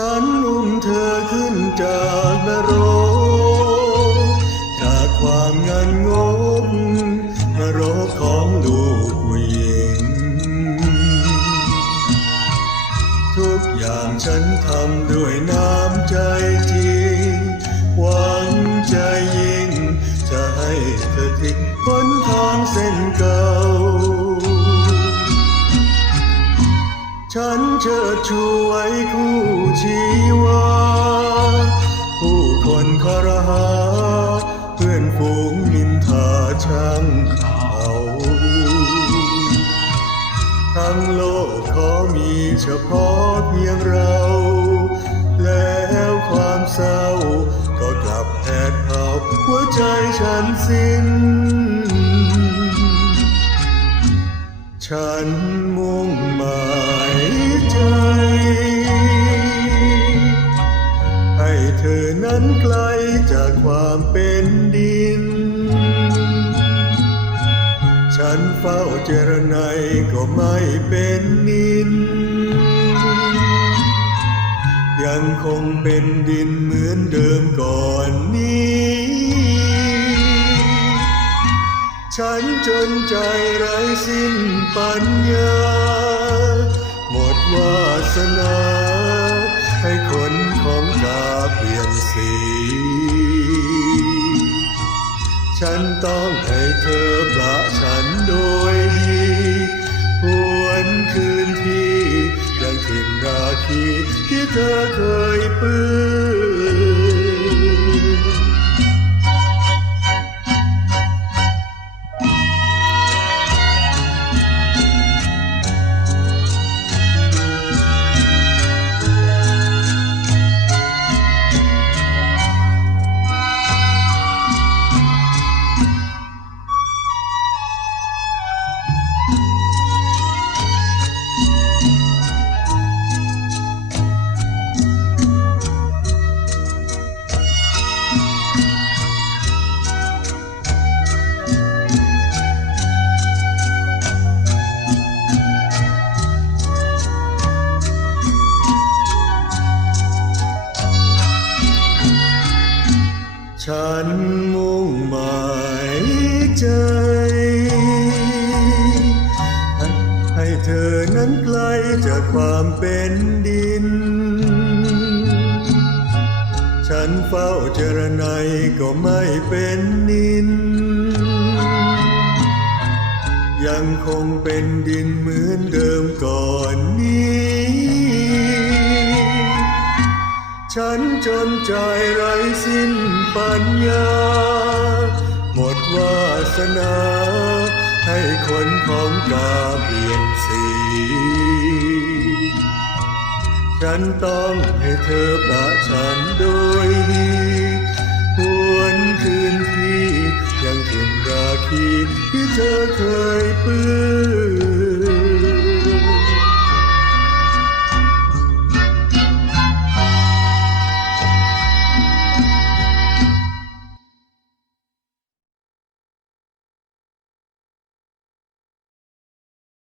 ฉันอุ้มเธอขึ้นจากนรกจากความงันงมนรกของลูกผู้หญิงทุกอย่างฉันทำด้วยน้ำใจจริงหวังใจยิ่งจะให้เธอทิ้งหนทางเส้นเก่า ฉันเชิดชูไว้คู่ชีวา ผู้คนคารหา เพื่อนฝูงนินทาช่างเขาทั้งโลกขอมีเฉพาะเพียงเรา แล้วความเศร้า ก็กลับแผดเผาหัวใจฉันสิ้น ฉันมุ่ง จรไนยก็ไม่เป็นนิน ยังคงเป็นดินเหมือนเดิมก่อนนี้ ฉันจนใจไร้สิ้นปัญญา หมดวาสนา ให้คนของกาเปลี่ยนสีฉันต้องให้เธอประฉันโดย นคืนที่ยังถิ่นราคีที่เธอเคยปื้ ฉันมุ่งหมายใจ ให้เธอนั้นไกลจากความเป็นดิน ฉันเฝ้าเจรไนยก็ไม่เป็นนิน ยังคงเป็นดินเหมือนเดิมก่อนนี้ฉันจนใจไร้สิ้น ปัญญา หมดวาสนา ให้คนของกาเปลี่ยนสี ฉันต้องให้เธอประฉันโดยดีหวนคืนที่ยังถิ่นราคีที่เธอเคยเปื้น